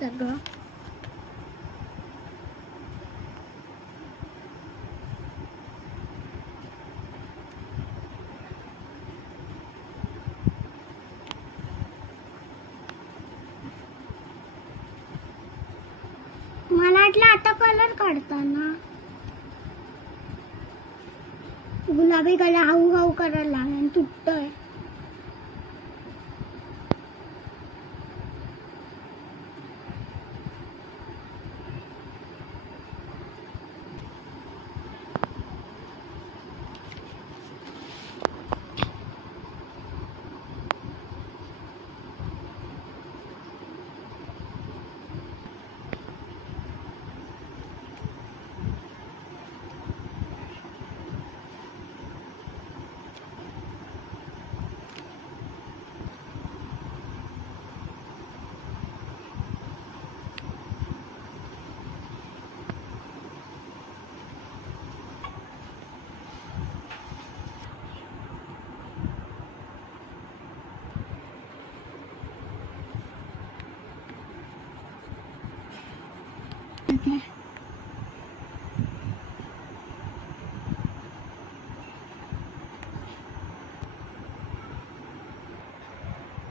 सगळं. मला वाटलं आता कलर काढताना गुलाबी कलर हळूहळू करायला लागला, तुटतोय.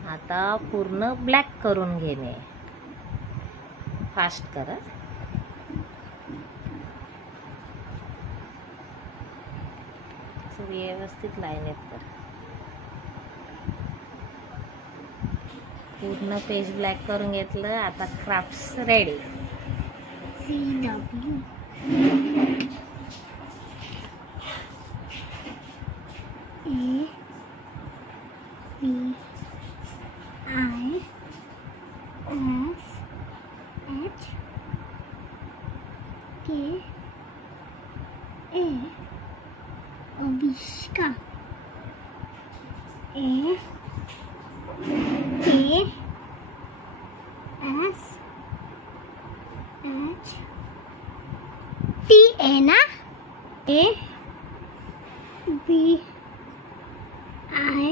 आता पूर्ण ब्लॅक करून घेणे. फास्ट करा. व्यवस्थित लाईनीत करा. पूर्ण पेज ब्लॅक करून घेतलं. आता crafts ready. CW A B I S H K A Avishka A K S H T A ना A B I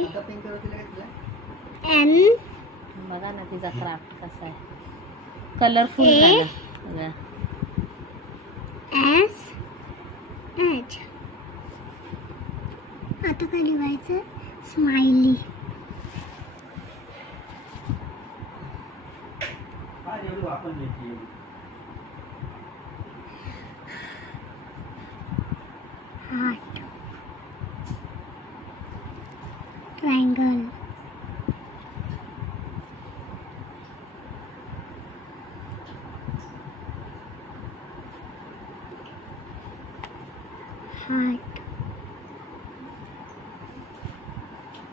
N बघा ना तिचा क्राफ्ट कसा आहे. कलरफुल झाला. S H. आता काय लिहायचं? Smiley. Heart. Triangle. Heart.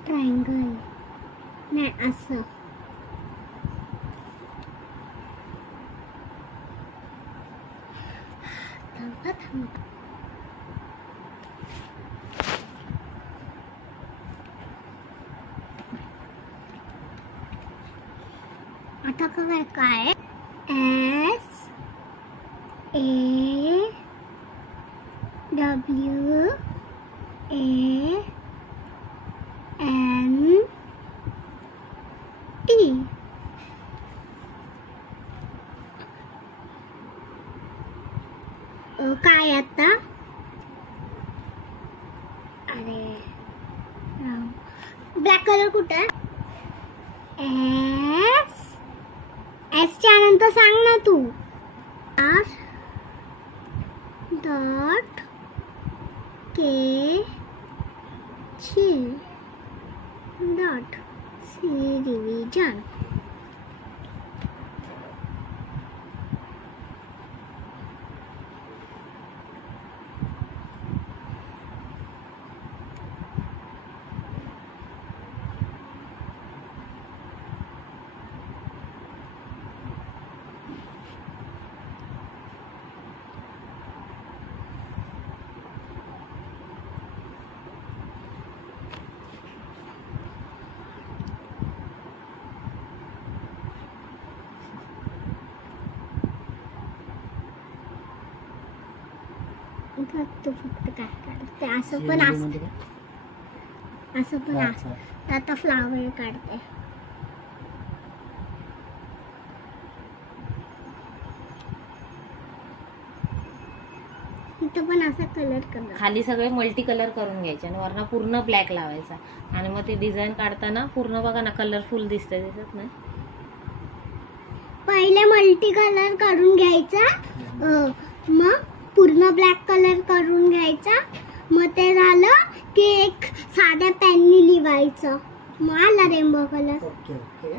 Triangle. नाही असं. थांब. आता काय S A W A N T. काय आता? अरे ब्लॅक कलर कुठे? एस च्या नंतर सांग ना तू. R डॉट के ची डॉट सी डिव्हिजन. तू फक्त काय काढते असं पण असं पण आता फ्लावर काढते. इथं पण असा कलर कलर. खाली सगळे मल्टी कलर करून घ्यायचे आणि वरनं पूर्ण ब्लॅक लावायचा आणि मग ते डिझाईन काढताना पूर्ण बघा ना कलरफुल दिसते, दिसत नाही? पहिले मल्टी कलर करून घ्यायचा, मग पूर्ण ब्लॅक कलर करून घ्यायचा. मग ते झालं की एक साध्या पेननी लिहायचं, मग आला रेनबो कलर. Okay okay.